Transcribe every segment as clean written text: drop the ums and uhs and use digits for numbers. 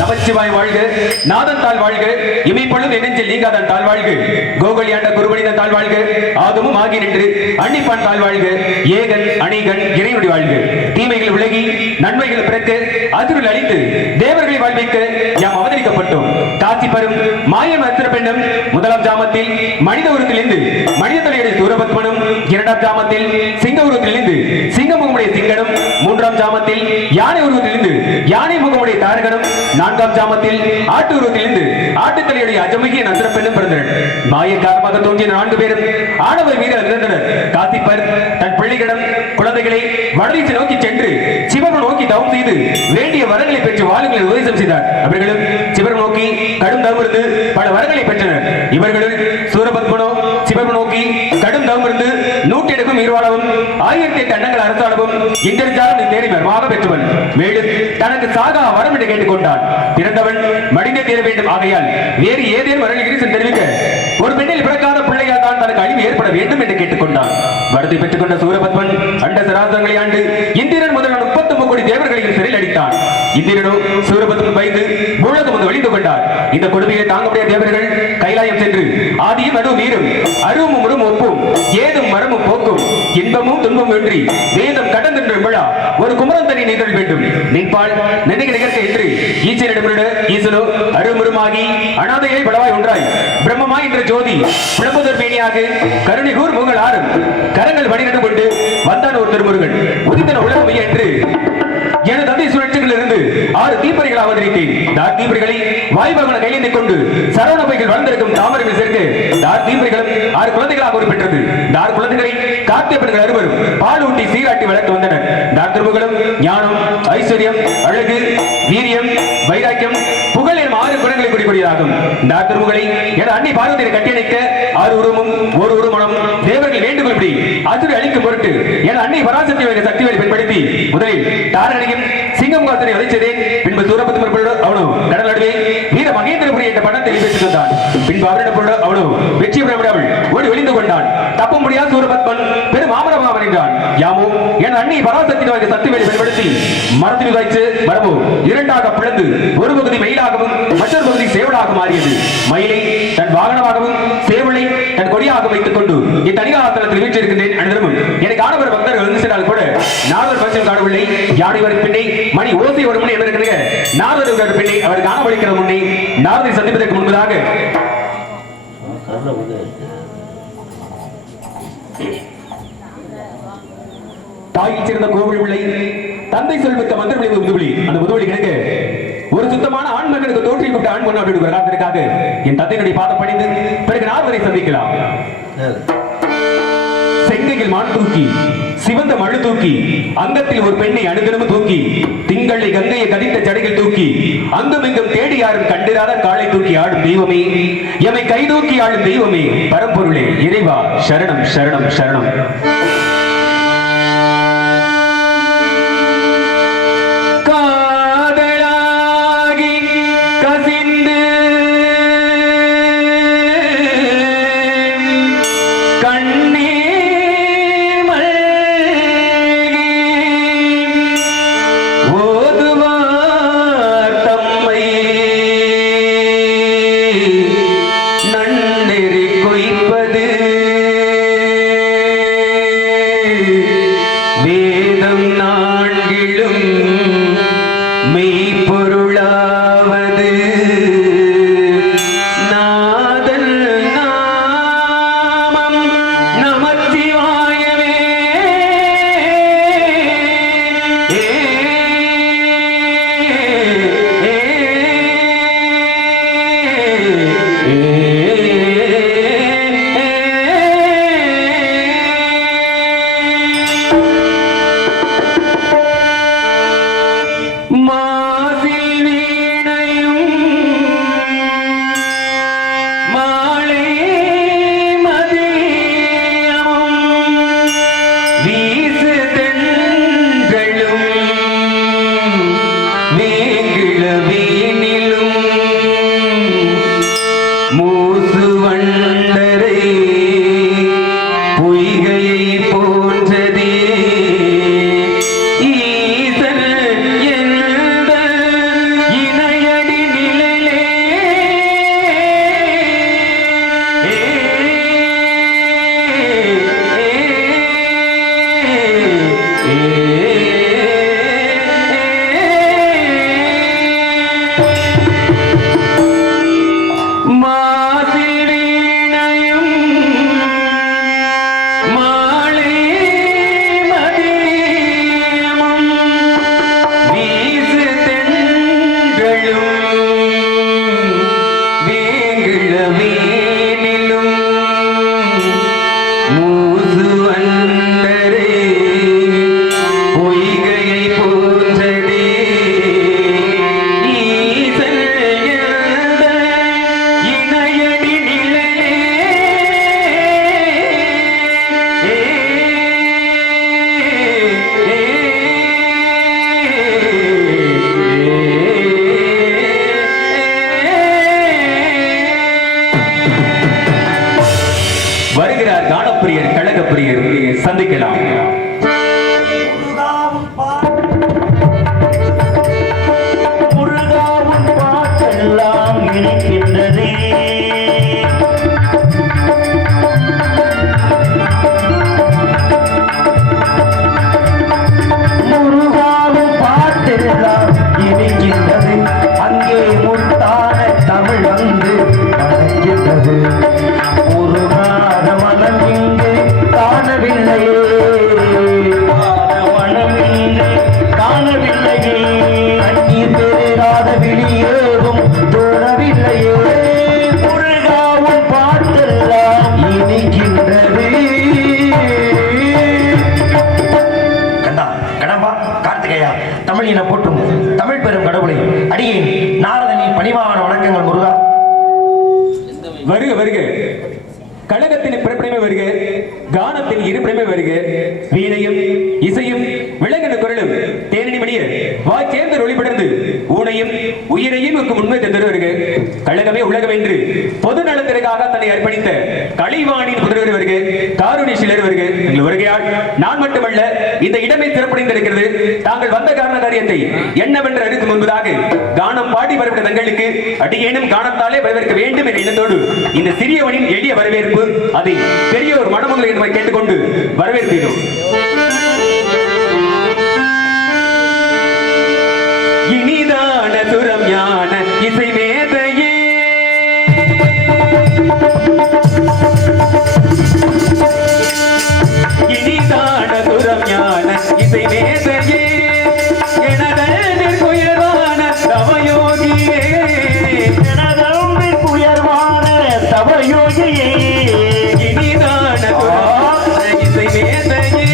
நமச்சிவாய் வாழ்க, நாதன் தாழ் வாழ்க, இமைப்பொழுது நெஞ்சல் நீங்காதன் தாழ் வாழ்க, கோகலியாண்ட குருபடின தாழ் வாழ்க, ஆகமும் ஆகி நின்று அன்னிப்பான் தாழ் வாழ்க, ஏகன் அணிகன் இறைவனுடைய வாழ்க. தீமைகள் விலகி நன்மைகள் பிறக்க அதிருள் அழித்து தேவர்களை வாழ்விக்க யாம் அவதரிக்கப்பட்டோம். காசி பெறும் மாயம் அத்திர பெண்ணும் முதலாம் ஜாமத்தில் மனித உருவத்திலிருந்து மனித தலையுடைய சூரபத்மனும், இரண்டாம் ஜாமத்தில் சிங்க உருவத்திலிருந்து சிங்க முகமுடைய சிங்கனும், மூன்றாம் ஜாமத்தில் யானை உருவத்திலிருந்து யானை முகமுடைய தாரகனும், நான்காம் ஜாமத்தில் ஆட்டு உருவத்திலிருந்து ஆட்டு தலையுடைய அஜமுகிய நந்திர பெண்ணும் பிறந்தனர். மாய காரணமாக தோன்றிய 4 பேரும் ஆடவர் வீரர் இருந்தனர். காசிப்பர் தன் பிள்ளைகளிடம் குழந்தைகளை வடதிசை நோக்கி சென்று சிவபெருமானை நோக்கி தவம் செய்து வேண்டிய வரங்களை பெற்று வாழுங்களை உபதேசம் செய்தார். அவர்களும் சிவபெருமானை நோக்கி கடும் தவம் இருந்து பல வரங்களை பெற்றனர். இவர்களுள் சூரபத்மனோ சிவபெருமானை நோக்கி கடும் தவம் இருந்து 108 உயிர்வாழவும் 1008 அன்னங்கள் அரசாளவும் இந்திரஜாலம் தேடி வரமாக பெற்றவன். மேலும் தனக்கு சாகா வரம் என்று கேட்டுக்கொண்டான். பிறந்தவன் மடிந்தே தீர வேண்டும். ஆகையால் வேறு ஏதேனும் வரல் கிரீசன் தெரிவிக்க ஒரு பெண்ணில் பிறக்காத பிள்ளையால் தான் தனக்கு அழிவு ஏற்பட வேண்டும் என்று கேட்டுக்கொண்டான். வரத்தை பெற்றுக் கொண்ட சூரபத்மன் அண்ட சராசரங்களை ஆண்டு இந்திரன் முதல் 39 கோடி தேவர்களையும் சிறையில் அடித்தான். இந்திரனோ சூரபத்மன் பயந்து பூலகம் வந்து ஒளிந்து கொண்டார். இந்த கொடுமையை தாங்க முடியாத தேவர்கள் கைலாயம் சென்று ஆதியும் நடுவும் நீரும் அருவமும் உருவும் ஒப்பும் ஏதும் மரமும் போக்கும் இன்பமும் துன்பமும் வென்றி வேதம் கடந்தென்ற விழா ஒரு குமரன் தனி நீதல் வேண்டும். நின்பால் நினைக்க நிகழ்க்க என்று ஈச்சனிடமிருட ஈசனோ அருமுருமாகி அனாதையை பலவாய் ஒன்றாய் பிரம்மமாய் என்ற ஜோதி பிளம்புதர் மேனியாக கருணை கூர் முகங்கள் ஆறும் கரங்கள் வடிநடம் கொண்டு வந்தான் ஒரு திருமுருகன் உதித்தன உலகம் என்று எனது தந்தை சுழற்சிகளில் இருந்து 6 தீப்பறிகளை அவதரித்தேன். தார் தீப்பறிகளை வாய்பகன கையேந்திக் கொண்டு சரவண பைகள் வளர்ந்திருக்கும் தாமரையில் சேர்த்து தார் தீப்பறிகளும் 6 குழந்தைகளாக உருப்பெற்றது. தார் குழந்தைகளை காத்திய பெண்கள் அறுவரும் பால் ஊட்டி சீராட்டி வளர்த்து வந்தனர். தார் திருமுகளும் ஞானம், ஐஸ்வர்யம், அழகு, வீரியம், வைராக்கியம், புகழ் எனும் 6 குணங்களை குறிக்கூடியதாகும். தார் திருமுகளை எனது அன்னை பார்வதியை கட்டியணைக்க 6 உருவமும் 1 உருமணம் தேவர்கள் வேண்டுகோள்படி அதிரை அளிக்கும் பொருட்டு எனது அன்னை பராசக்தி சக்திகளை பயன்படுத்தி முதலில் தாரணையும் சிங்கம் காத்தனை வதைச்சதேன். பின்பு சூரபத்மன் அவனு கடல் நடுவே வீர மகேந்திரபுரி என்ற பட்டத்தை பெற்றுக் கொண்டான். பின்பு அவரிடம் அவனு வெற்றி பெற விடாமல் ஓடி ஒளிந்து கொண்டான். தப்ப முடியாத சூரபத்மன் பெரும் ஆமரமாக என்றான். யாமோ என் அண்ணி பராசக்தி சக்திகளை பயன்படுத்தி மரத்தில் வைத்து மரபு 2ஆக பிளந்து ஒரு பகுதி மயிலாகவும் மற்றொரு பகுதி சேவலாக மாறியது. மயிலை தன் வாகனமாகவும் சேவலை தன் கொடியாக வைத்துக் கொண்டு இத்தனிகாசனத்தில் வீற்றிருக்கின்றேன். அனைவரும் எனக்கு ஆடவர் பக்தர்கள் வந்து சென்றால் கூட நால்வர் பட்சம் காணவில்லை. யானை வரும் பின்னே மணி ஓசை வரும் முன்னே என்ன நாரதர் பின்னே அவர் காணவழிக்கிற முன்னே நாரதை சந்திப்பதற்கு முன்பதாக தாயில் சேர்ந்த கோவில் பிள்ளை தந்தை சொல்மிக்க மந்திரமொழி முதுவலி. அந்த முதுவலி கிடக்க ஒரு சுத்தமான ஆண் மகனுக்கு தோற்றில் விட்டு ஆண் பொண்ணு அப்படி காரணத்திற்காக என் தந்தையினுடைய பாதம் பணிந்து பிறகு நாரதரை சந்திக்கலாம். செங்கையில் மான் தூக்கி சிவந்த மழு தூக்கி அங்கத்தில் ஒரு பெண்ணை அணுதினமும் தூக்கி திங்களை கங்கையை கதித்த ஜடைகள் தூக்கி அங்கும் இங்கும் தேடி யாரும் கண்டிராத காலை தூக்கி ஆடும் தெய்வமே, எமை கை தூக்கி ஆடும் தெய்வமே, பரம்பொருளே இறைவா சரணம் சரணம் சரணம். வீசு தென்றல் காத்திருக்கலாம். முருகாவும் பாட்டெல்லாம் இனிக்கின்றதே. முருகாவும் பாட்டெல்லாம் இனிக்கின்றது. அங்கே முத்தான தமிழ் வந்து கலக்கின்றது. முருகாத மனம் இங்கு காணவில்லையே, மனம் இங்கு காணவில்லையே. கண்ணீர் பெறாத வெளியேறும் தோணவில்லையே. முருகாவும் பாட்டெல்லாம் இனிக்கின்றது. கண்டா கடம்பா கார்த்திகையா தமிழின போற்றும் தமிழ் பெரும் கடவுளை அடியேன் நாரதனின் பணிவான வணக்கங்கள். முருகா வருக வருக. கழகத்தின் பிறப்பிடமே வருக, கானத்தின் இருப்பிடமே வருக. வீணையும் இசையும் விலங்கின குரலும் தேனி மணிய வாய் சேர்ந்து ஒளிபடர்ந்து ஊனையும் உயிரையும் முன்மை தந்து வருக. கழகமே உலகம் என்று பொது நலத்திற்காக தன்னை அர்ப்பணித்த கலைவாணியின் முதல்வர் வருக, காரூணி சிலர் வருக. எங்கள் வருகையால் நான் மட்டுமல்ல இந்த இடமே சிறப்படைந்திருக்கிறது. தாங்கள் வந்த காரண காரியத்தை என்னவென்று அறிந்து முன்பதாக கானம் பாடி வரவிட்ட தங்களுக்கு அடியேனும் கானத்தாலே வரவேற்க வேண்டும் என்ற எண்ணத்தோடு இந்த சிறியவனின் எளிய வரவேற்பு அதை பெரிய ஒரு மனமங்களை என்பதை கேட்டுக்கொண்டு வரவேற்பீர்கள். இனிதான சுரம் ஞான இசை மேதையே, இனிதான சுரம் ஞான இசை மேதையே, எனதனில் உயர்வான தவயோகியே, எனதனில் உயர்வான தவயோகியே, இனிதான சுரம் இசை மேதையே.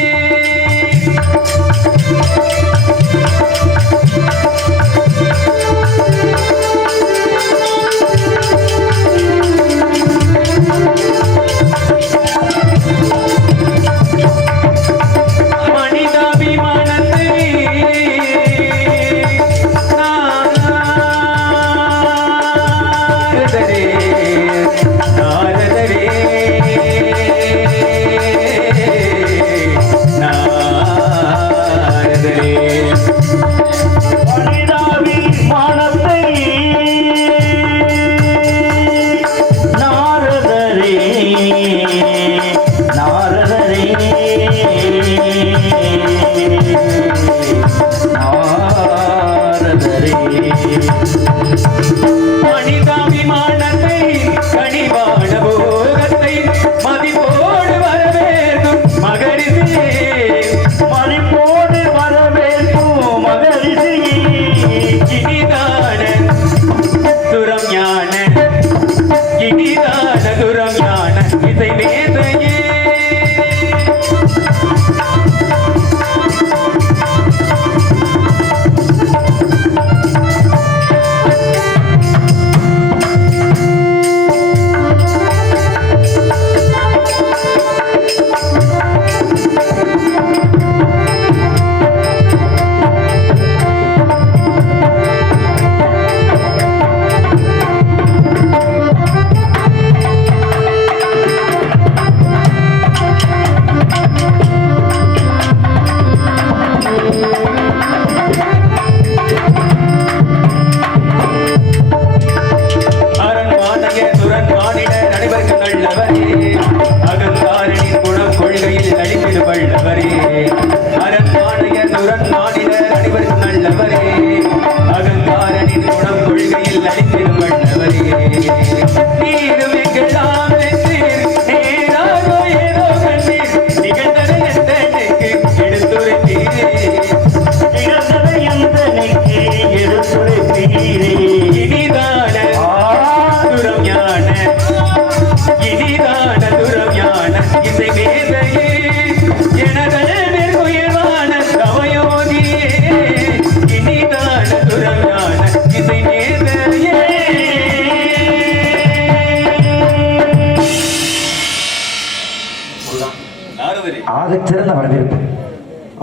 ஆகச்சிறந்த வரவேற்பு.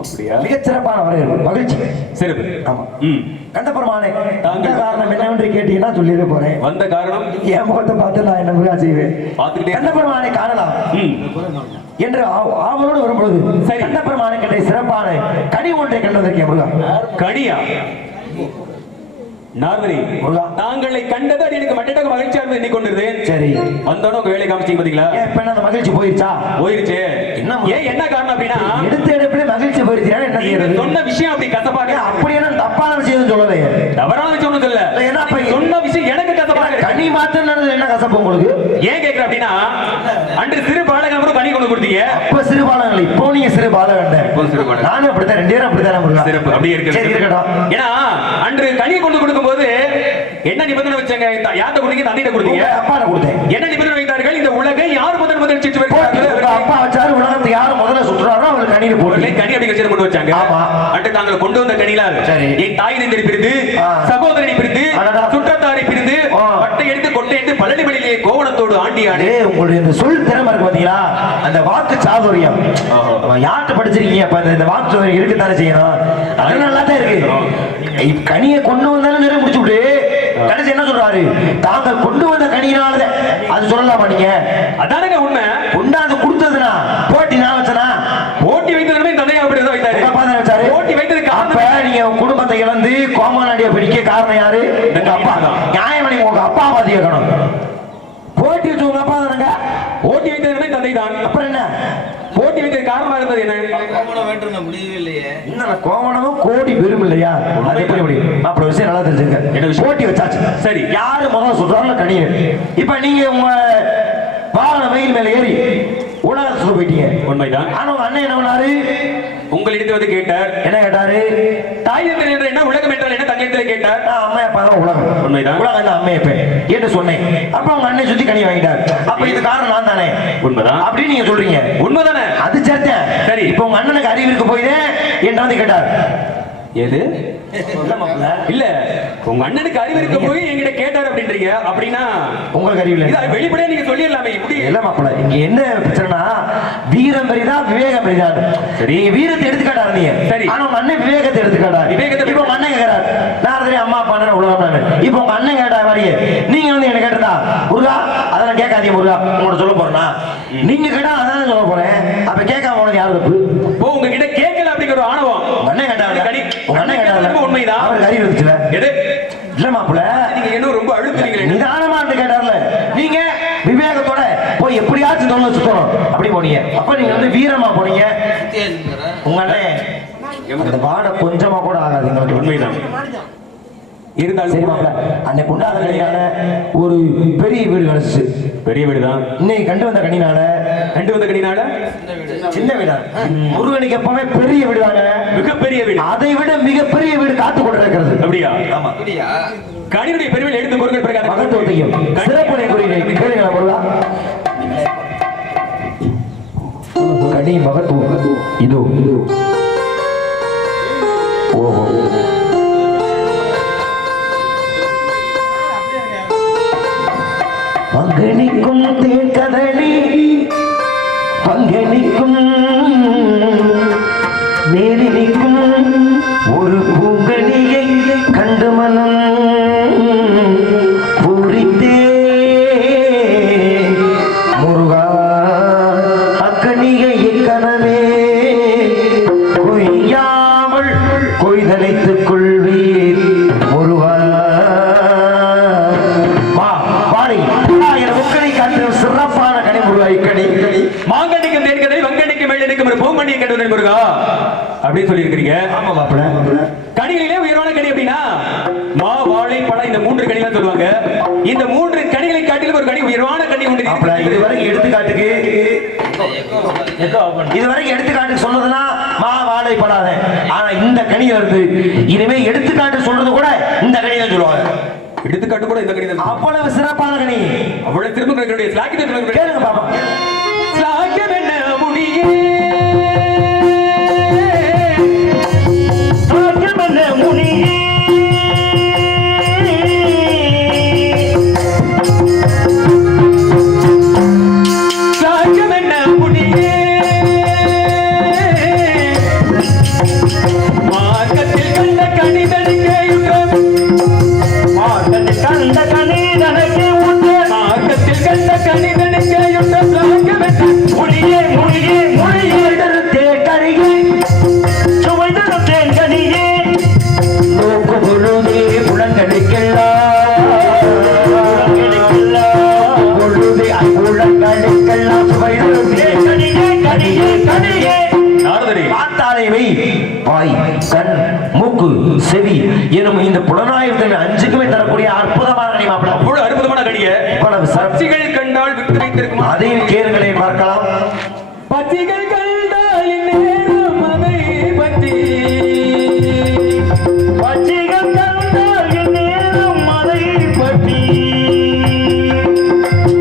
அப்படியா? மிகச்சிறப்பான வரவேற்பு, மகிழ்ச்சி. சிறப்பு. ஆமா. ம். கண்டபெருமானே, தாங்கள் இந்த காரணம் என்னவென்று கேட்டீங்கன்னா சொல்லிட போறேன். வந்த காரணம் என் முகத்தை பார்த்து நான் என்ன முருகா செய்வேன். பார்த்துக்கிட்டே கண்டபெருமானை காணலாம் ம். என்று ஆவலோடு வரும்பொழுது சரி. கண்டபெருமானை கண்ட சிறப்பான கனி ஒன்றை கண்டதற்கே முருகா. கனியா? நார்மலி முருகா. தாங்களை கண்டது அது எனக்கு மட்டமாக மகிழ்ச்சியா இருந்து எண்ணிக்கொண்டிருந்தேன். சரி. வந்தோட உங்க வேலை காமிச்சிங்க பாத்தீங்களா? ஏன் இப்ப அந்த மகிழ்ச்சி போயிருச்சா? போயிருச்சு. என்ன ஏன் என்ன காரணம் அப்படின்னா எடுத்த எடுப்பிலே மகிழ்ச்சி போயிருச்சா? என்ன நீங்க செய்யறது? சொன்ன விஷயம் அப்படி கசப்பாக அப்படி என்ன தப்பான விஷயம் சொல்லலையே. தவறான விஷயம் ஒண்ணும் இல்ல. என்ன அப்ப சொன்ன விஷயம் எனக்கு கசப்பாக இருக்கு. கனி மாத்திரம் நடந்தது என்ன கசப்பு உங்களுக்கு? ஏன் கேக்குற அப்படின்னா அன்று சிறு பாலகன் கனி கொண்டு கொடுத்தீங்க. அப்ப சிறு பாலகன், இப்போ நீங்க சிறு பாலகன். இப்போ சிறு பாலகன். நானும் அப்படித்தான், ரெண்டு பேரும் அப்படித்தான் முருகா. சிறப்பு. அப்படியே இருக்கு. சரி, இருக்கட்டும். ஏன்னா அன்று கனி கொண்டு கொடுக்கும்போது என்ன நிபந்தனை வச்சாங்க? யார்ட்ட கொடுத்தீங்க? தந்தையிட்ட கொடுத்தீங்க. அப்பாட்ட கொடுத்தேன். என்ன நிபந்தனை வைத்தார்கள்? இந்த உலகை யார் முதல் சுற்றி உங்க வருகிறார்கள்? அப்பா வச்சாரு, உலகத்தை யாரு முதல்ல சுற்றுறாரோ அவர் கனியில போட்டு கனி அப்படி வச்சு கொண்டு வச்சாங்க. ஆமா. அன்று தாங்கள் கொண்டு வந்த கனியில சரி. என் தாய் தந்தை பிரிந்து, ஆ. சகோதரனை பிரிந்து, அடடா. சுற்றத்தாரை பிரிந்து, ஆ. பட்டை எடுத்து கொட்டை எடுத்து பழனி வழியிலே கோவணத்தோடு ஆண்டியாடு. உங்களுடைய இந்த சொல் திறமை இருக்கு பாத்தீங்களா, அந்த வாக்கு சாதுரியம். யார்கிட்ட படிச்சிருக்கீங்க? அப்ப இந்த வாக்கு சாதுரியம் இருக்குத்தானே செய்யணும். அது நல்லா தான் இருக்கு. கனியை கொண்டு வந்தாலும் நிறைய முடிச்சு விடு. கடைசி என்ன சொல்றாரு? தாங்கள் கொண்டு வந்த கனியினால அது சொல்லலாமா? நீங்க அதானங்க உண்மை. கொண்டாந்து கொடுத்ததுனா போட்டி நான் வச்சனா? போட்டி வைத்ததுமே தந்தையா அப்படி தான் வைத்தாரு. அப்பா தான் வச்சாரு. போட்டி வைத்ததுக்கு அப்ப நீங்க குடும்பத்தை இழந்து கோமாநாடிய பிடிக்க காரணம் யாரு? உங்க அப்பா தான். நியாயம் நீங்க உங்க அப்பா பார்த்து கேட்கணும். போட்டி வச்சு உங்க அப்பா தானங்க. போட்டி வைத்ததுமே தந்தை தான். அப்புறம் என்ன? போட்டி வைத்தது காரணமா இருந்தது என்ன? இன்னும் கோவணமும் கோடி பெரும் இல்லையா? அது எப்படி முடியும்? அப்படி விஷயம் நல்லா தெரிஞ்சுங்க. போட்டி வச்சாச்சு. சரி. யாரு முதல்ல சொல்றாங்க கனியை. இப்ப நீங்க உங்க வாகன வெயில் மேல ஏறி உலகத்துக்கு போயிட்டீங்க. உண்மைதான். ஆனா உங்க அண்ணன் என்ன பண்ணாரு? உங்களிடத்தில் வந்து கேட்டார். என்ன கேட்டாரு? தாய் தந்தை என்ற என்ன, உலகம் என்றால் என்ன தந்தையத்தில் கேட்டார். அம்மா அப்பா தான் உலகம். உண்மைதான். உலகம் தான் அம்மா அப்பா என்று சொன்னேன். அப்ப உங்க அண்ணன் சுத்தி கனி வாங்கிட்டார். அப்ப இது காரணம் நான் தானே? உண்மைதான். அப்படின்னு நீங்க சொல்றீங்க. உண்மைதானே? அது சேர்த்தேன். சரி. இப்ப உங்க அண்ணனுக்கு அறிவு இருக்க போயிதே என்று வந்து கேட்டார். எது? இல்ல, உங்க அண்ணனுக்கு அறிவு இருக்க போய் என்கிட்ட கேட்டார் அப்படின்றீங்க. அப்படின்னா உங்களுக்கு அறிவு இல்ல. இது வெளிப்படையா நீங்க சொல்லிடலாமே. இப்படி இல்ல மாப்பிள்ள, இங்க என்ன பிரச்சனைனா வீரம் பெரிதா விவேகம் பெரிதா? சரி, நீங்க வீரத்தை எடுத்துக்காட்டாரு நீங்க. சரி. ஆனா உங்க அண்ணன் விவேகத்தை எடுத்துக்காட்டாரு. விவேகத்தை இப்ப உங்க அண்ணன் கேட்கிறார். நான் அம்மா அப்பா அண்ணன் உலகம் நான். இப்ப உங்க அண்ணன் கேட்டா மாதிரி நீங்க வந்து என்ன கேட்டதா? முருகா அதெல்லாம் கேட்காதீங்க முருகா, உங்களோட சொல்ல போறேன்னா நீங்க கேட்டா அதான் சொல்ல போறேன். அப்ப கேட்காம உனக்கு யாரு தப்பு? ஓ, உங்ககிட்ட கேட்கல அப்படிங்கிற ஒரு ஆணவம். உங்க அண்ணன் கேட்டாரு. உங்க அண்ணன் கேட்டாரு. உண்மைதான். அவருக்கு அறிவு இருந்துச்சுல. எது? இல்ல மாப்பிள்ள, நீங்க என்ன ரொம்ப அழுத்துறீங்க. நிதானமா இருந்து கேட்டார்ல, நீங்க விவேகத்தோட போய் எப்படியாச்சும் தொல்லை சுத்தணும் அப்படி போனீங்க. அப்ப நீங்க வந்து வீரமா போனீங்க. உங்க அண்ணன் அந்த வாட கொஞ்சமா கூட ஆகாது. எங்களுக்கு உண்மைதான். இருந்தாலும் அன்னை கொண்டாத கனினால ஒரு பெரிய வீடு கிடைச்சிச்சு. பெரிய வீடு தான். இன்னைக்கு கண்டு வந்த கனினால சின்ன வீடா? முருகனுக்கு எப்பவுமே பெரிய வீடு தாங்க, மிகப்பெரிய வீடு. அதை விட மிகப்பெரிய வீடு காத்து கொண்டு இருக்கிறது. அப்படியா? ஆமா. கனியுடைய பெருமையை எடுத்து முருகன் பிறகு மகத்துவத்தையும் சிறப்புடைய குறியை கேளுங்களா முருகா. கனி மகத்துவம் இதோ. ஓஹோ. பங்கனிக்கும் தேக்கதளி பங்கனிக்கும் மேலினிக்கும் ஒரு பூங்கனியை கண்டு மனம் பூரித்தே முருகா அக்கனியை கனவே கொய்யாமல் கொய்தலைத்துக் கொள்வீர் முருகா. சிறப்பான கனி முருகா. இக்கனி மாங்கனிக்கும் தேன்கதை வங்கனிக்கும் மேலடிக்கும் ஒரு பூங்கனியை கண்டுவதை முருகா அப்படின்னு சொல்லி இருக்கிறீங்க. ஆமா மாப்பிள்ள. கனிகளிலே உயர்வான கனி அப்படின்னா மா வாழை பழம், இந்த மூன்று கனிகள் சொல்லுவாங்க. இந்த மூன்று கனிகளை காட்டிலும் ஒரு கனி உயர்வான கனி உண்டு. இதுவரைக்கும் எடுத்துக்காட்டுக்கு சொன்னதுன்னா மா வாழை பழாத. ஆனா இந்த கனியில இருந்து இனிமே எடுத்துக்காட்டு சொல்றது கூட இந்த கனியை சொல்லுவாங்க. எடுத்துக்காட்டு கூட இந்த கணிதம் அவ்வளவு சிறப்பான கணி. அவ்வளவு திரும்ப ஸ்லாக்கியத்தை கேளுங்க பாப்பா. ஸ்லாக்கியம் என்ன முடியே, ஸ்லாக்கியம் என்ன முடியே, ஸ்லாக்கியம் என்ன முடியே, பார்த்தாலே வை வாய் கண் மூக்கு செவி எனும் இந்த புலனாய்வு அஞ்சுக்குமே தரக்கூடிய அற்புதமான கனி மாப்பிள. அவ்வளவு அற்புதமான கனிய பட்சிகள் கண்டால் விட்டு வைத்திருக்கும். அதையும் கேளுங்களை பார்க்கலாம். பட்சிகள் கண்டால் இந்நேரம் அதை பற்றி பட்சிகள் கண்டால் இந்நேரம் அதை பற்றி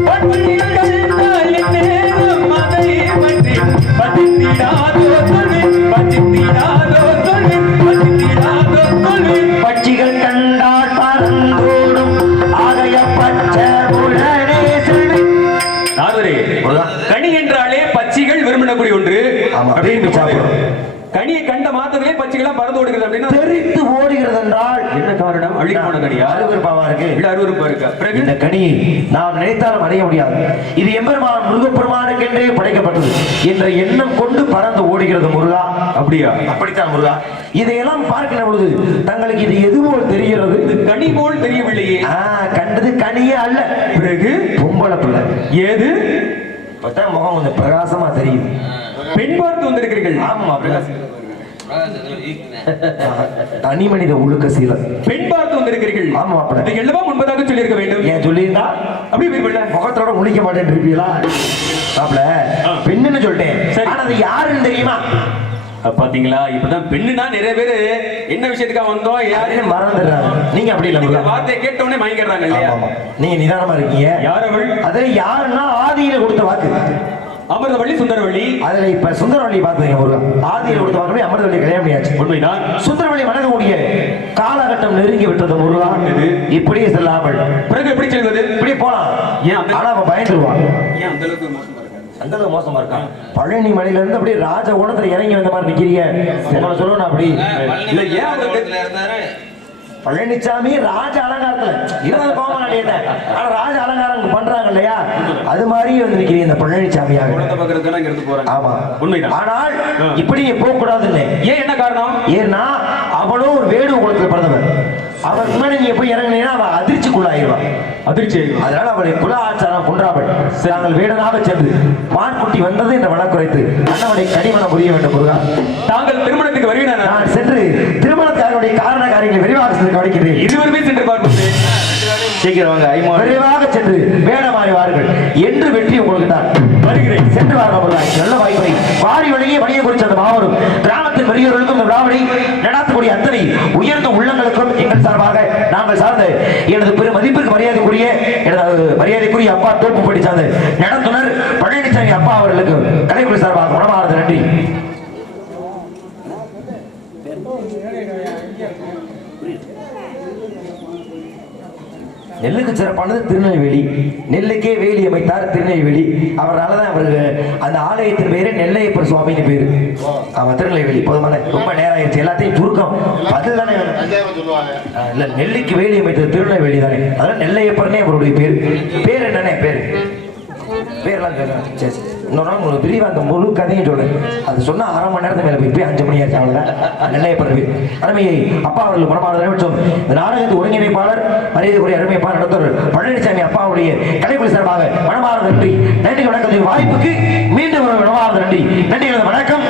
பட்சிகள் கண்டால் இந்நேரம் அதை பற்றி பட்சித்திடாதோ சொல்வி பட்சித்திடாதோ சொல்வி பட்சித்திடாதோ சொல்வி. பட்சிகள் கண்டால் பறந்தோடும் ஆகைய பச்சை உடனே செல்வி. கனி என்றாலே பட்சிகள் விரும்பினக்கூடிய ஒன்று. அப்படின்னு சாப்பிடும். கனியை கண்ட மாத்திரத்திலே பட்சிகளா பறந்து ஓடுகிறது அப்படின்னா தெரித்து ஓடுகிறது என்றால் என்ன காரணம்? அழிப்பான கனியா? அருவருப்பாவா இருக்கு. இல்ல அருவருப்பா இருக்கா? பிறகு இந்த கனியை நாம் நினைத்தாலும் அடைய முடியாது. இது எம்பெருமான் முருகப்பெருமானுக்கென்றே படைக்கப்பட்டது என்ற எண்ணம் கொண்டு பறந்து ஓடுகிறது முருகா. அப்படியா? அப்படித்தான் முருகா. இதையெல்லாம் பார்க்கிற பொழுது தங்களுக்கு இது எது போல் தெரிகிறது? கனி போல் தெரியவில்லையே. கண்டது கனியே அல்ல. பிறகு பொம்பளை பிள்ளை. ஏது? பார்த்தா முகம் கொஞ்சம் பிரகாசமா தெரியும். பெண் பார்த்து வந்திருக்கிறீர்கள். ஆமா, தனி மனித ஒழுக்க சீலம். பெண் பார்த்து வந்திருக்கிறீர்கள். ஆமா, அப்படி எல்லாம் முன்பதாக சொல்லியிருக்க வேண்டும். ஏன் சொல்லியிருந்தா அப்படி முகத்தோட முழிக்க மாட்டேன் இருப்பீங்களா? பெண்ணுன்னு சொல்லிட்டேன். ஆனா அது யாருன்னு தெரியுமா? பாத்தீங்களா? இப்பதான் பெண்ணுனா நிறைய பேரு என்ன விஷயத்துக்காக வந்தோம் யாருன்னு மறந்துடுறாங்க. நீங்க அப்படி இல்ல, வார்த்தையை கேட்ட உடனே மயங்கிடுறாங்க இல்லையா? நீங்க நிதானமா இருக்கீங்க. யார் அவள்? அதுல யாருன்னா ஆதியில கொடுத்த வாக்கு அமிர்தவள்ளி சுந்தரவள்ளி. அதுல இப்ப சுந்தரவள்ளி பாத்தீங்க ஒரு ஆதியில கொடுத்த வாக்கு அமிர்தவள்ளி கல்யாணம் பண்ணியாச்சு. உண்மைதான். சுந்தரவள்ளி வணங்கக்கூடிய காலகட்டம் நெருங்கி விட்டது முருகா. இப்படியே செல்லாமல் பிறகு எப்படி செல்வது? இப்படி போலாம். ஏன்? ஆனா அவன் பயந்துருவான். ஏன் அந்த அளவுக்கு மோசமா இருக்காங்க? அந்த அளவுக்கு மோசமா இருக்கான். பழனி மலையில இருந்து அப்படியே ராஜ குணத்துல இறங்கி வந்த மாதிரி நிக்கிறீங்க. உங்களை சொல்லணும் அப்படி இல்ல. ஏன் பழனிசாமி ராஜ அலங்காரத்துல இருபது கோமம் அடையிட்டேன். ஆனா ராஜ அலங்காரம் பண்றாங்க இல்லையா? அது மாதிரியே வந்து நிக்கிறீங்க இந்த பழனிசாமியாக. ஆமா, உண்மைதான். ஆனால் இப்படி போக கூடாதுன்னு. ஏன்? என்ன காரணம்? ஏன்னா அவளும் ஒரு வேடு குலத்துல பிறந்தவன். அவர் முன்னாடி நீங்க போய் இறங்கினீங்கன்னா அவன் அதிர்ச்சிக்குள்ளாயிருவான். அதிர்ச்சி. அதனால அவளை குல ஆச்சாரம் குன்றாமல் நாங்கள் வேடனாக சென்று மான்குட்டி வந்தது என்ற வழக்குரைத்து அண்ணவனை கனிமணம் புரிய வேண்டும் முருகா. தாங்கள் திருமணத்துக்கு வருகிறேன். நான் சென்று திருமணத்துக்காக காரண காரியங்களை விரிவாக சென்று கவனிக்கிறேன். இருவருமே சென்று பார்ப்போம். சீக்கிரம் விரைவாக சென்று வேடமாறி வாருங்கள் என்று வெற்றி உங்களுக்கு தான் வருகிறேன். சென்று வாருங்கள். நல்ல வாய்ப்பை வாரி வழியே வணிக குறித்த அந்த மாவரும் கிராமத்தின் பெரியவர்களுக்கும் விழாவளி நடாத்தக்கூடிய அத்தனை உயர்ந்த உள்ளங்களுக்கும் எங்கள் சார்பாக நாங்கள் சார்ந்த எனது பெரும் மதிப்பிற்கு மரியாதைக்குரிய எனது மரியாதைக்குரிய அப்பா தோப்புப்படி சார்ந்த நடத்துனர் பழனிசாமி அப்பா அவர்களுக்கு கலைக்குழு சார்பாக மனமார்ந்த நன்றி. நெல்லுக்கு சிறப்பானது திருநெல்வேலி. நெல்லுக்கே வேலி அமைத்தார் திருநெல்வேலி. அவரால்தான் அவருக்கு அந்த ஆலயத்தின் பேரு நெல்லையப்பர் சுவாமின்னு பேரு. ஆமா, திருநெல்வேலி. போதுமான ரொம்ப நேரம் ஆயிடுச்சு. எல்லாத்தையும் சுருக்கம் பதில் தானே. இல்ல, நெல்லுக்கு வேலி அமைத்தது திருநெல்வேலி தானே. அதனால நெல்லையப்பர்னே அவருடைய பேரு. பேர் என்னன்னே பேரு பேர்லாம் சரி. இன்னொரு நாள் உங்களுக்கு விரிவா அந்த முழு கதையும் சொல்லு. அது சொன்னா அரை மணி நேரத்துக்கு மேல போய் 5 மணி ஆச்சு. அவ்வளவுதான் நெல்லையப்பர் அருமையை அப்பா அவர்கள் மனமார்ந்த மற்றும் இந்த நாடகத்து ஒருங்கிணைப்பாளர் மரியாதைக்குரிய அருமையப்பா நடத்துவர் பழனிசாமி அப்பாவுடைய கலைக்குழு சார்பாக மனமார்ந்த நன்றி. நன்றி வணக்கம். வாய்ப்புக்கு மீண்டும் ஒரு மனமார்ந்த நன்றி. நன்றி. வணக்கம்.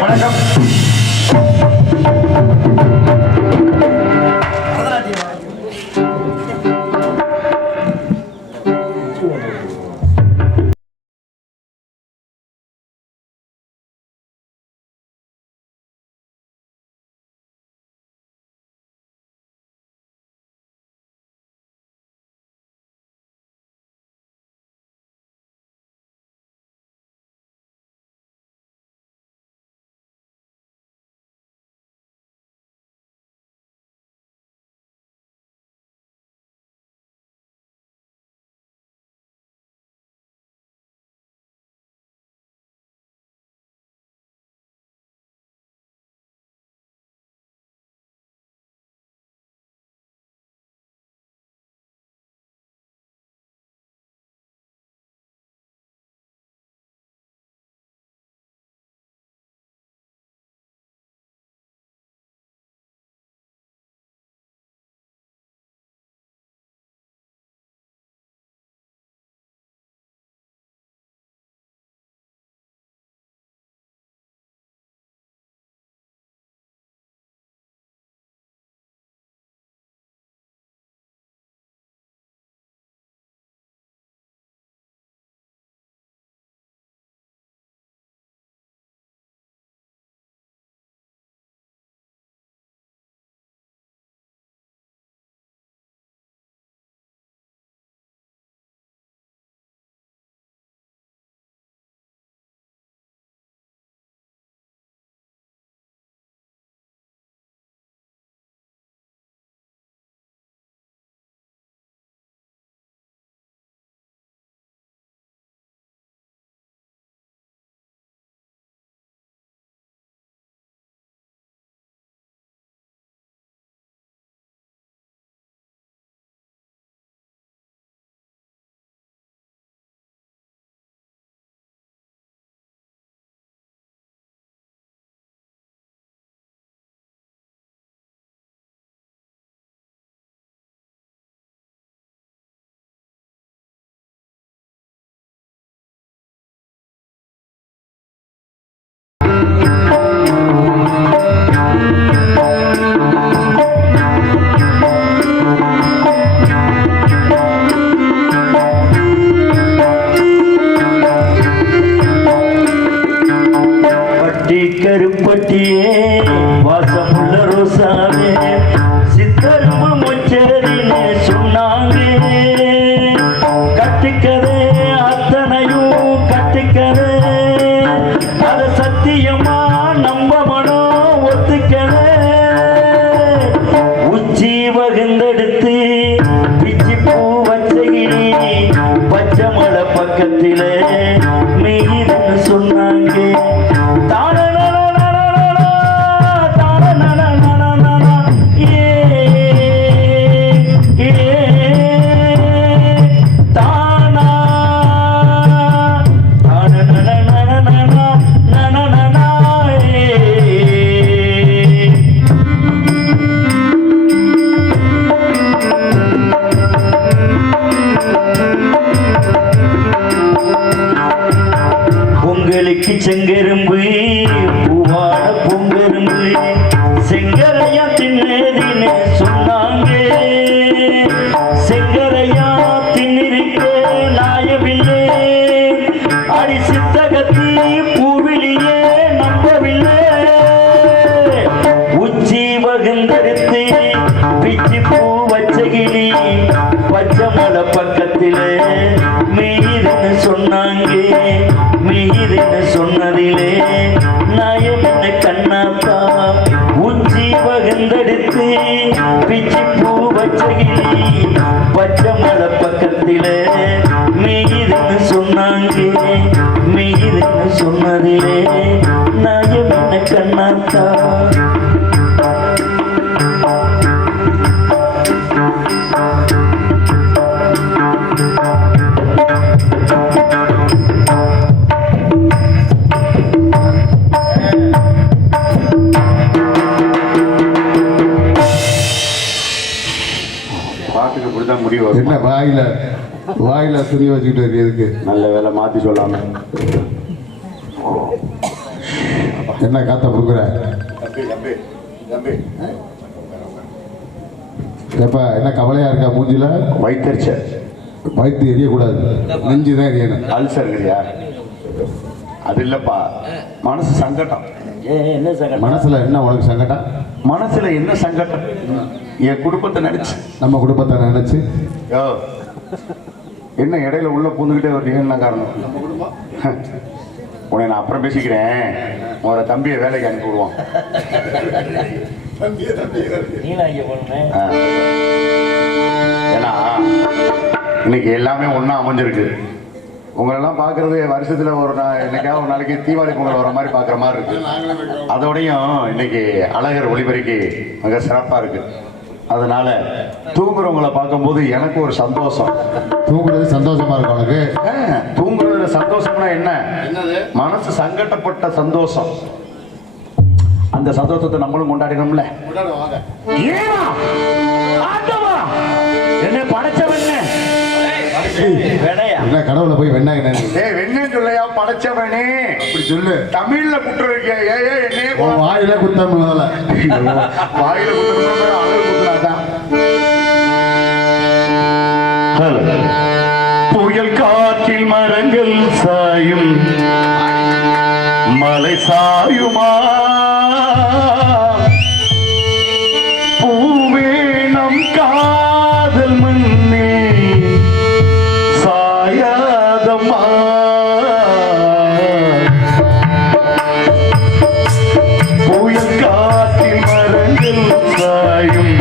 கிளியே வாசமுள்ள ரோசாவே சித்தரும்பு மொச்சரின்னு சொன்னாங்க கட்டிக்கதே அத்தனையும் கட்டிக்கதே அத சத்தியமா நம்ப மனம் ஒத்துக்கதே உச்சி வகுந்தெடுத்து பிச்சி பூ வச்சகிரி பச்சை மலை பக்கத்திலே மெய்துன்னு சொன்னாங்க பொங்கலுக்கு செங்கரும்பு பூவாட பொங்கரும்பு செங்கரையா தின்னதின்னு சொன்னாங்க செங்கரையா தின்னிருக்க நாயவில்லை அடி சித்தகத்தி பூவிலியே நம்பவில்லை உச்சி வகுந்தெடுத்து பிச்சி பூ வச்சகிளி பச்சை மலை பக்கத்திலே மெய்துன்னு சொன்னாங்க மெய்துன்னு சொன்னதிலே நாயம் என்ன கண்ணாத்தா உச்சி வகுந்தெடுத்து பிச்சி பூ வச்சகிளி பச்சை மலை பக்கத்திலே மெய்துன்னு சொன்னாங்க மெய்துன்னு சொன்னதிலே நாயம் என்ன கண்ணாத்தா என்ன வாயில துணி வச்சுக்கிட்டு இருக்கு நல்ல வேலை மாத்தி சொல்லாம என்ன காத்த கொடுக்குற எப்ப என்ன கவலையா இருக்கா மூஞ்சில வைத்தறிச்ச வயிற்று எரியக்கூடாது நெஞ்சுதான் எரியணும் அல்சர் இல்லையா அது இல்லப்பா மனசு சங்கடம் என்ன சங்கடம் மனசுல என்ன உனக்கு சங்கடம் மனசுல என்ன சங்கடம் என் குடும்பத்தை நினைச்சு நம்ம குடும்பத்தை நினைச்சு யோ என்ன இடையில உள்ள பூந்துக்கிட்டே வரீங்க என்ன காரணம் உன்னை நான் அப்புறம் பேசிக்கிறேன் உங்களோட தம்பியை வேலைக்கு அனுப்பி விடுவான் ஏன்னா இன்னைக்கு எல்லாமே ஒண்ணா அமைஞ்சிருக்கு உங்களெல்லாம் பார்க்கறது வருஷத்துல என்னைக்காவது ஒரு நாளைக்கு தீபாவளி பொங்கல் வர மாதிரி பார்க்குற மாதிரி இருக்கு அதோடையும் இன்னைக்கு அழகர் ஒளிபெருக்கி மிக சிறப்பா இருக்கு அதனால தூங்குறவங்களை பார்க்கும்போது எனக்கு ஒரு சந்தோஷம் தூங்குறது சந்தோஷமா இருக்கும் உனக்கு தூங்குறதுல சந்தோஷம்னா என்ன மனசு சங்கடப்பட்ட சந்தோஷம் அந்த சந்தோஷத்தை நம்மளும் கொண்டாடினோம்ல என்ன படைச்சவன் என்ன கடவுளை போய் வெண்ணாங்க வெண்ணு சொல்லையா படைச்சவனே அப்படி சொல்லு தமிழ்ல குற்ற இருக்கியா ஏ என்ன வாயில குத்தம் வாயில குத்துறதா அழகு குத்துறாதான் புயல் காற்றில் மரங்கள் சாயும் மலை சாயுமா பூவே நம் காதல் மண்ணே சாயாதம்மா புயல் காற்றில் மரங்கள் சாயும்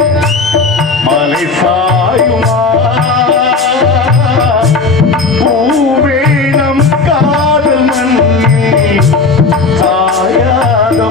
மலை சாயுமா பூவே நம் காதல் மண்ணே சாயாதம்மா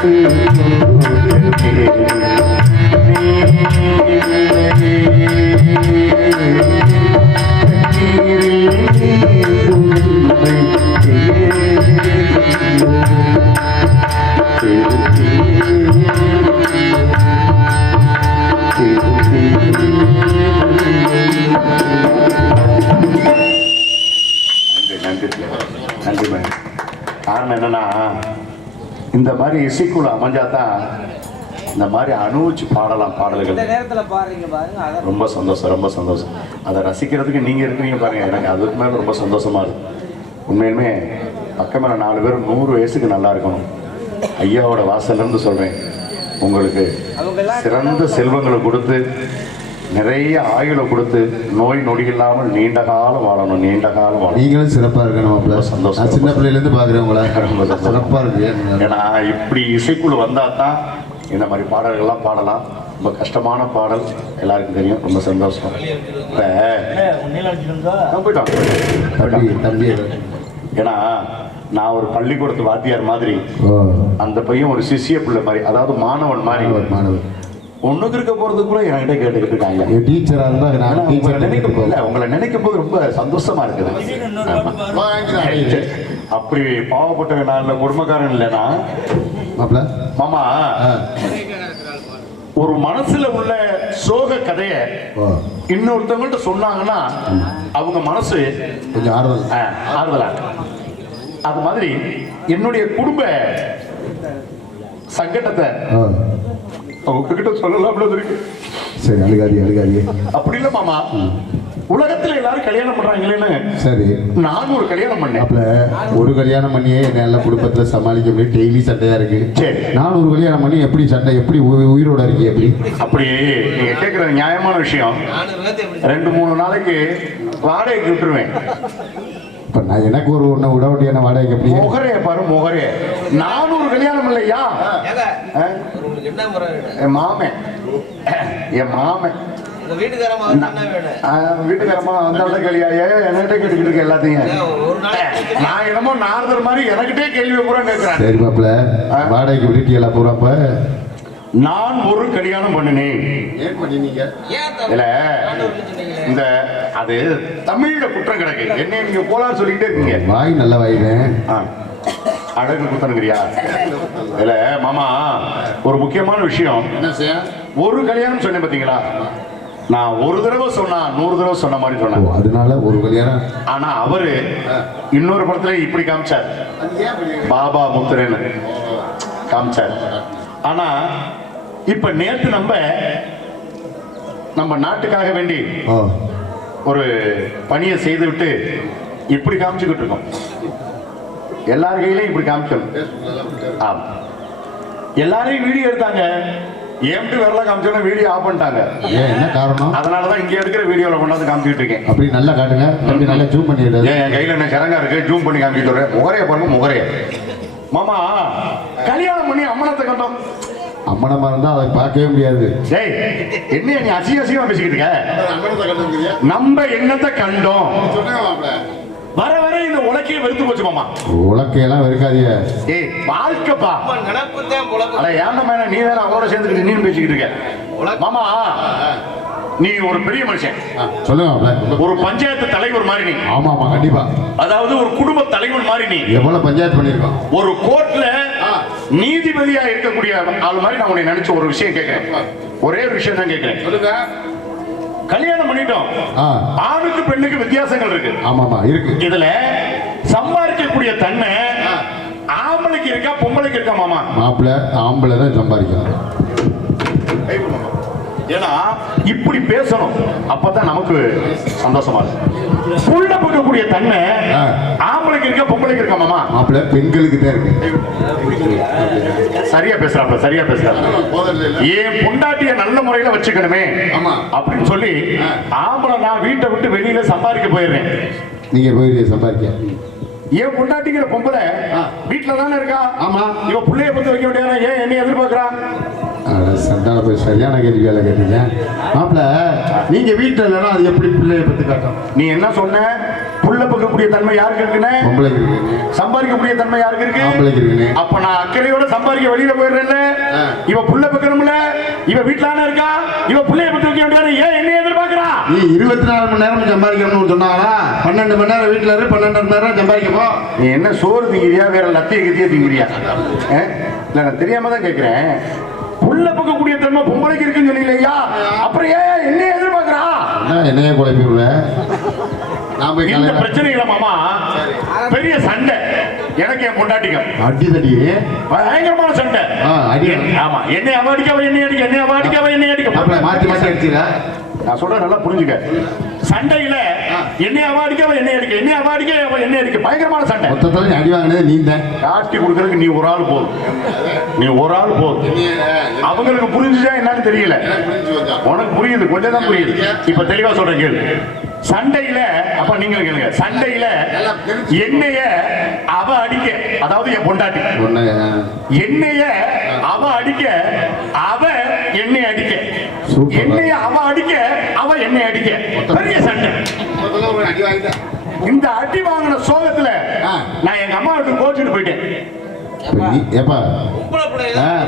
நன்றி மேடம். காரணம் என்னன்னா இந்த மாதிரி இசைக்குள்ள அமைஞ்சாதான் இந்த மாதிரி அனுபவிச்சு பாடலாம் பாடல்கள். ரொம்ப சந்தோஷம், ரொம்ப சந்தோஷம். அதை ரசிக்கிறதுக்கு நீங்க இருக்கிறீங்க பாருங்க, எனக்கு அதுக்கு மேல ரொம்ப சந்தோஷமா இருக்கு. உண்மையுமே பக்கமே 4 பேர் 100 வயசுக்கு நல்லா இருக்கணும். ஐயாவோட வாசல்ல இருந்து சொல்றேன், உங்களுக்கு சிறந்த செல்வங்களை கொடுத்து நிறைய ஆயுளை கொடுத்து நோய் நொடி இல்லாமல் நீண்ட காலம் வாழணும், நீண்ட காலம் வாழணும். நீங்களும் சிறப்பா இருக்கணும் மாப்ள. சந்தோஷம். நான் சின்ன பிள்ளையில இருந்து பாக்குறேன் உங்களை, ரொம்ப சிறப்பா இருக்கு. ஏன்னா இப்படி இசைக்குள்ள வந்தா தான் இந்த மாதிரி பாடல்கள்லாம் பாடலாம். ரொம்ப கஷ்டமான பாடல் எல்லாருக்கும் தெரியும். ரொம்ப சந்தோஷம். போயிட்டோம் தம்பி ஏன்னா நான் ஒரு பள்ளிக்கூடத்து வாத்தியார் மாதிரி, அந்த பையன் ஒரு சிசிய பிள்ளை மாதிரி, அதாவது மாணவன் மாதிரி. மாணவர் ஒண்ணுக்கு இருக்க போறதுக்கு கூட என்கிட்ட கேட்டுக்கிட்டு இருக்காங்க. டீச்சரா இருந்தா நான் டீச்சர் உங்களை நினைக்கும் போது ரொம்ப சந்தோஷமா இருக்குது. அப்படி பாவப்பட்ட நான் குடும்பக்காரன் இல்லைன்னா மாப்ள மாமா ஒரு மனசுல உள்ள சோக கதைய இன்னொருத்தவங்கள்ட்ட சொன்னாங்கன்னா அவங்க மனசு கொஞ்சம் ஆறுதலா. அது மாதிரி என்னுடைய குடும்ப சங்கடத்தை உங்ககிட்ட சொல்லலாம் இருக்கு. சரி, அழுகாதி. அப்படி இல்ல மாமா, உலகத்துல எல்லாரும் கல்யாணம் பண்றாங்களேன்னு சரி நானும் ஒரு கல்யாணம் பண்ணேன். அப்பல ஒரு கல்யாணம் பண்ணியே நல்ல குடும்பத்துல சமாளிக்க முடியும். டெய்லி சண்டையா இருக்கு. சரி, நான் ஒரு கல்யாணம் பண்ணி எப்படி சண்டை, எப்படி உயிரோட இருக்கு? எப்படி அப்படி நீங்க கேட்கிற நியாயமான விஷயம். 2-3 நாளைக்கு வாடகைக்கு விட்டுருவேன். இப்ப நான் எனக்கு ஒரு ஒண்ணு விட வேண்டிய வாடகைக்கு எப்படி? முகரே பாரு, முகரே. 400 கல்யாணம் இல்லையா? என் மாமன் வீட்டுக்காரமா வந்தால கேள்வியா என்கிட்ட கேட்டுக்கிட்டு இருக்க எல்லாத்தையும். நான் என்னமோ நாரதர் மாதிரி எனக்கிட்டே கேள்வி பூரா கேட்கிறேன். சரி மாப்ள, வாடகைக்கு விட்டுட்டீங்களா பூராப்ப? நான் ஒரு கல்யாணம் பண்ணினேன். இல்ல இந்த அது தமிழ்ல குற்றம் கிடக்கு. என்ன நீங்க போலான்னு சொல்லிக்கிட்டே இருக்கீங்க. வாய் நல்ல வாயினேன், அழகு குத்தனுங்கிறியா? இல்ல மாமா, ஒரு முக்கியமான விஷயம். ஒரு கல்யாணம் சொன்னேன் பாத்தீங்களா? நான் ஒரு தடவை சொன்னா 100 தடவை சொன்ன மாதிரி சொன்னேன். அதனால ஒரு கல்யாணம். ஆனா அவரு இன்னொரு படத்துல இப்படி காமிச்சார், பாபா முத்துரேன்னு காமிச்சார். ஆனா இப்ப நேற்று நம்ம நாட்டுக்காக வேண்டி ஒரு பணியை செய்து விட்டு இப்படி காமிச்சுக்கிட்டு இருக்கோம். எல்லார் கையிலையும் இப்படி காமிக்கணும். ஆமா, எல்லாரையும் வீடியோ எடுத்தாங்க. ஏம்ட்டு வரல காமிச்சோன்னா வீடியோ ஆஃப் பண்ணிட்டாங்க. என்ன காரணம்? அதனாலதான் இங்க எடுக்கிற வீடியோல கொண்டாந்து காமிச்சிட்டு இருக்கேன். அப்படி நல்லா காட்டுங்க, தம்பி நல்லா ஜூம் பண்ணிடு. என் கையில என்ன சரங்கா இருக்கு, ஜூம் பண்ணி காமிச்சிட்டு வரேன். முகரைய பாருங்க, முகரைய. மாமா கல்யாணம் பண்ணி அம்மனத்தை கண்டோம். அம்மனமா இருந்தா அதை பார்க்கவே முடியாது. டேய், என்ன நீ அசிங்கமா பேசிக்கிட்டு இருக்க? நம்ம என்னத்தை கண்டோம்? வர வர இந்த உலக்கையே வெறுத்து போச்சு மாமா. உலக்கையெல்லாம் வெறுக்காதீங்க. ஏய், வாழ்க்கைப்பா. அட ஏன்டா மேல நீ வேற அவரோட சேர்ந்துக்கிட்டு நீ பேசிக்கிட்டு இருக்க? மாமா, நீ ஒரு பெரிய மனுஷன். சொல்லுங்க. ஒரு பஞ்சாயத்து தலைவர் மாதிரி நீ. ஆமா ஆமா, கண்டிப்பா. அதாவது ஒரு குடும்ப தலைவர் மாதிரி நீ. எவ்வளவு பஞ்சாயத்து பண்ணிருக்கோம். ஒரு கோர்ட்ல நீதிபதியா இருக்கக்கூடிய ஆள் மாதிரி நான் உன்னை நினைச்ச ஒரு விஷயம் கேட்கிறேன். ஒரே ஒரு விஷயம் தான் கேட்கிறேன். சொல்லுங்க. கல்யாணம் பண்ணிட்டோம். ஆணுக்கு பெண்ணுக்கு வித்தியாசங்கள் இருக்கு. ஆமாமா இருக்கு. இதுல சம்பாதிக்கக்கூடிய தன்மை ஆம்பளைக்கு இருக்கா பொம்பளைக்கு இருக்கா மாமா? மாப்பிள்ள ஆம்பளை தான் சம்பாதிக்கணும். ஏன்னா இப்படி பேசணும், அப்பதான் நமக்கு சந்தோஷமா இருக்கு. புள்ள பக்கக்கூடிய தன்மை ஆம்பளைக்கு இருக்கா பொம்பளைக்கு இருக்கா மாமா? மாப்பிள்ள பெண்களுக்கு தான் இருக்கு. சரியா பேசுறாப்ல, சரியா பேசுறாப்ல. ஏன் பொண்டாட்டிய நல்ல முறையில வச்சுக்கணுமே அப்படின்னு சொல்லி ஆம்பளை நான் வீட்டை விட்டு வெளியில சம்பாதிக்க போயிடுறேன். நீங்க போயிருக்க சம்பாதிக்க. ஏன் பொண்டாட்டிங்கிற பொம்பளை வீட்டுல தானே இருக்கா? ஆமா. இவ பிள்ளைய பத்தி வைக்க வேண்டியதானே? ஏன் என்ன எதிர்பார்க்கறா? சந்தான போய் சரியான கேள்வி வேலை கேட்டீங்க. மாப்பிள்ள நீங்க வீட்டுல இல்லைன்னா அது எப்படி பிள்ளைய பத்தி காட்டும்? நீ என்ன சொன்ன? புள்ள பக்கக்கூடிய தன்மை யாருக்கு இருக்குன்னு? பொம்பளைக்கு இருக்குன்னு. சம்பாதிக்கக்கூடிய தன்மை யாருக்கு இருக்கு? ஆம்பளைக்கு இருக்குன்னு. அப்ப நான் அக்கறையோட சம்பாதிக்க வெளியில போயிடுறேன்ல. இவ புள்ள பக்கணும்ல, இவ வீட்டுல இருக்கா, இவ புள்ளைய பத்தி வைக்க வேண்டியது. ஏன் என்ன எதிர்பார்க்கறா? நீ 24 மணி நேரம் சம்பாதிக்கணும்னு சொன்னாங்களா? 12 மணி நேரம் வீட்டுல இரு, 12 மணி நேரம் சம்பாதிக்கப்போ. நீ என்ன சோறு திங்கிறியா, வேற லத்திய கத்திய திங்கிறியா? இல்ல நான் தெரியாம தான் கேட்கிறேன். புள்ள பக்கக்கூடிய தன்மை பொம்பளைக்கு இருக்குன்னு சொல்லலையா? அப்புறம் ஏன் என்ன எதிர்பார்க்கறா? என்னையே குழப்பி விடுற. இந்த பிரச்சனைகளை மாமா பெரிய சண்டை எனக்கு என் பொண்டாட்டிக்கும் அடி தடி பயங்கரமான சண்டை. ஆமா, என்னை அவ அடிக்க, அவ என்னை அடிக்க, என்னை அவ அடிக்க, அவ என்னை அடிக்க. மாத்தி மாத்தி அடிச்சுடா. நான் சொல்றேன் நல்லா புரிஞ்சுக்க. சண்டையில என்னை அவ அடிக்க, அவ என்னை அடிக்க, என்னை அவ அடிக்க, அவ என்னை அடிக்க. பயங்கரமான சண்டை. மொத்தத்துல அடி வாங்கினது நீ தான். காட்டி கொடுக்கறதுக்கு நீ ஒரு ஆள் போதும். நீ ஒரு ஆள் போதும். அவங்களுக்கு புரிஞ்சுச்சா என்னன்னு தெரியல. உனக்கு புரியுது, கொஞ்சம் தான் புரியுது. இப்ப தெளிவா சொல்றேன் கேளு. சண்டையில அப்ப நீங்க கேளுங்க. சண்டையில என்னைய அவ அடிக்க, அதாவது என் பொண்டாட்டி என்னைய அவ அடிக்க, அவ என்னை அடிக்க, என்னைய அவ அடிக்க, அவ என்னை அடிக்க. பெரிய சண்டை. இந்த அடி வாங்கின சோகத்துல நான் எங்க அம்மா வீட்டுக்கு கோச்சிட்டு போயிட்டேன்.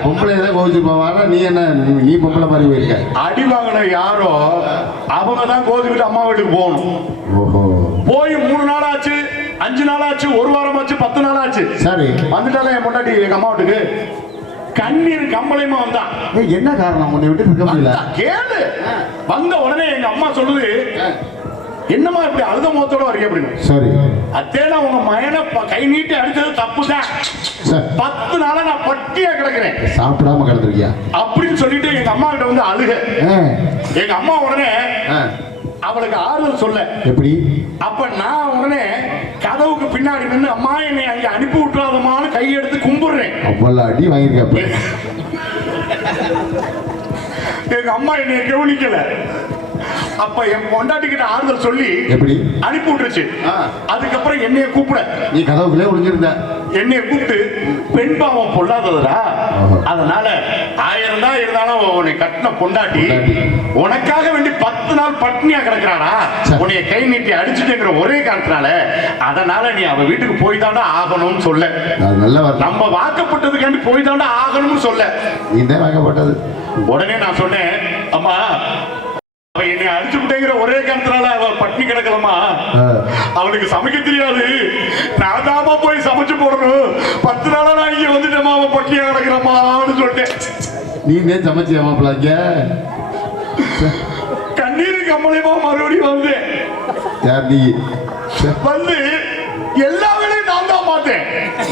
பொம்பளை கோவிச்சு போவாங்க. நீ என்ன, நீ பொம்பளை மாதிரி போயிருக்க. அடி வாங்கின யாரோ அவங்க தான் கோச்சுக்கிட்டு அம்மா வீட்டுக்கு போகணும். போய் 3 நாள் ஆச்சு, 5 நாள் ஆச்சு, 1 வாரம் ஆச்சு, 10 நாள் ஆச்சு. சரி, வந்துட்டால என் பொண்டாட்டி எங்க அம்மா வீட்டுக்கு. கண்ணீர் கம்பளையுமா வந்தான். என்ன காரணம்? உன்னை விட்டு இருக்க முடியல. கேளு. வந்த உடனே எங்க அம்மா சொல்லுது, என்னம்மா இப்படி அழுத முகத்தோட வரீங்க அப்படின்னு. சரி, அத்தேனா உங்க மயனை கை நீட்டி அடிச்சது தப்புதான். 10 நாளா நான் பட்டியா கிடக்குறேன், சாப்பிடாம கிடந்திருக்கியா அப்படின்னு சொல்லிட்டு எங்க அம்மா கிட்ட வந்து அழுக. எங்க அம்மா உடனே அவளுக்கு ஆறுதல் சொல்ல. எப்படி? அப்ப நான் உடனே கதவுக்கு பின்னாடி நின்று, அம்மா என்னை அங்க அனுப்பி விட்டுறாதமான்னு கையெடுத்து கும்பிடுறேன். அவ்வளவு அடி வாங்கியிருக்க. எங்க அம்மா என்னை கவனிக்கல. அப்ப என் பொண்டாட்டி கிட்ட ஆறுதல் சொல்லி எப்படி அனுப்பி விட்டுருச்சு. அதுக்கப்புறம் என்னைய கூப்பிட, நீ கதவுக்குள்ளே ஒளிஞ்சிருந்த, என்னைய கூப்பிட்டு பெண் பாவம் பொல்லாததுடா, அதனால 1000 தான் இருந்தாலும் உன்னை கட்டின பொண்டாட்டி உனக்காக வேண்டி 10 நாள் பட்னியா கிடக்குறானா, உன்னைய கை நீட்டி அடிச்சுட்டுங்கிற ஒரே காரணத்தினால அதனால நீ அவ வீட்டுக்கு போய் தாண்டா ஆகணும்னு சொல்ல. நம்ம வாக்கப்பட்டதுக்காண்டி போய் தாண்டா ஆகணும்னு சொல்ல. இந்த வாக்கப்பட்டது. உடனே நான் சொன்னேன், அம்மா அவ என்னை அடிச்சு விட்டேங்கிற ஒரே காரணத்தினால அவ பட்னி கிடக்கலமா, அவளுக்கு சமைக்க தெரியாது, நான் தாமா போய் சமைச்சு போடணும். 10 நாளா நான் இங்க வந்துட்டேமா, அவன் பட்னியா கிடக்கிறமான்னு சொல்லிட்டேன். நீ சமைச்சியா மாப்பிள்ளாங்க? கண்ணீர் கம்பளையுமா மறுபடியும் வந்து வந்து எல்லா வேலையும் நான் தான் பார்த்தேன்.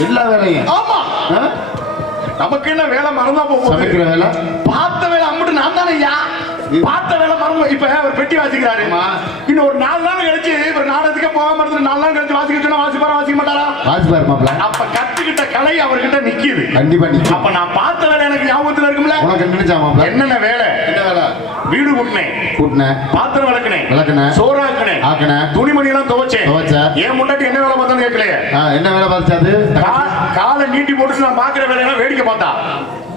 எல்லா வேலையும்? ஆமா. நமக்கு என்ன வேலை மறந்தா போகும்? சமைக்கிற வேலை, பார்த்த வேலை அம்மிட்டு நான் தானே. ஐயா பார்த்த வேலை மறந்து. இப்ப அவர் பெட்டி வாசிக்கிறாரு, இன்னும் ஒரு 4 நாள் கழிச்சு இவர் நாடகத்துக்கே போகாம இருந்து 4 நாள் கழிச்சு வாசிக்க சொன்னா வாசிப்பாரா வாசிக்க மாட்டாரா? வாசிப்பாரு மாப்பிள்ள. அப்ப கத்துக்கிட்ட கலை அவர்கிட்ட நிக்குது. கண்டிப்பா நிக்குது. அப்ப நான் பார்த்த வேலை எனக்கு ஞாபகத்துல இருக்கும்ல. உனக்கு நினைச்சா மாப்பிள்ள என்னென்ன வேலை? என்ன வேலை? வீடு கூட்டினேன், பாத்திரம் விளக்குனேன், சோறு ஆக்கினேன், துணிமணி எல்லாம் துவைச்சேன். ஏன் முன்னாடி என்ன வேலை பார்த்தாலும் கேட்கலையே. என்ன வேலை பார்த்தாது? காலை நீட்டி போட்டு நான் பாக்குற வேலையெல்லாம் வேடிக்கை பார்த்தா.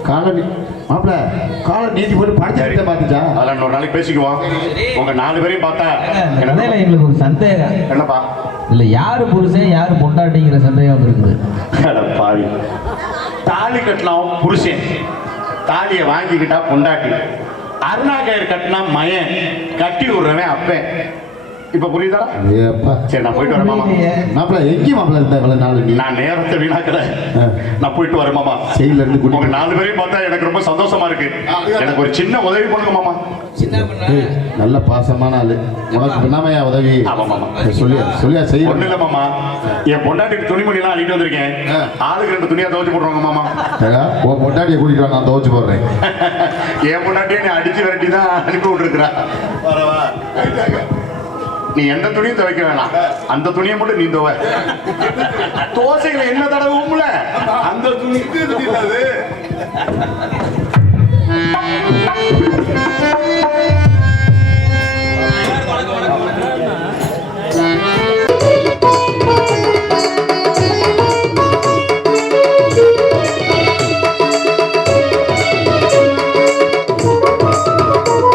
காலை மாப்பிள்ள காலை நீட்டி போட்டு படிச்ச பார்த்துச்சா? அதெல்லாம் ஒரு நாளைக்கு பேசிக்குவோம். உங்க 4 பேரையும் பார்த்தா எங்களுக்கு ஒரு சந்தேகம். என்னப்பா? இல்ல யாரு புருஷன் யாரு பொண்டாட்டிங்கிற சந்தேகம் இருக்குது. பாவி, தாலி கட்டலாம் புருஷன், தாலியை வாங்கிக்கிட்டா பொண்டாட்டி, அருணாகயர் கட்டினா மயன், கட்டி விடுறவன் அப்பன். இப்ப புரியுதா? சரி, நான் போயிட்டு வரேன் மாமா. மாப்பிள்ள எங்கேயும் மாப்பிள்ள இருந்தா இவ்வளவு நாள் நான் நேரத்தை வீணாக்கல. நான் போயிட்டு வரேன் மாமா. செயல இருந்து உங்க 4 பேரையும் பார்த்தா எனக்கு ரொம்ப சந்தோஷமா இருக்கு. எனக்கு ஒரு சின்ன உதவி பண்ணுங்க மாமா. நல்ல பாசமான ஆளு. உனக்கு பின்னாமையா உதவி? ஆமா மாமா. சொல்லியா செய்ய. ஒண்ணு இல்ல மாமா, என் பொண்டாட்டிக்கு துணிமணி எல்லாம் அள்ளிட்டு வந்திருக்கேன். ஆளுக்கு 2 துணியா துவைச்சு போடுவாங்க மாமா. உன் பொண்டாட்டியை கூட்டிட்டு நான் துவைச்சு போடுறேன். என் பொண்டாட்டியை நீ அடிச்சு விரட்டி தான் அனுப்பி விட்டுருக்குறா. நீ எந்த துணியும் துவைக்க வேணாம், அந்த துணியை மட்டும் நீ துவை. தோசைகளை என்ன தடவும்ல அந்த துணி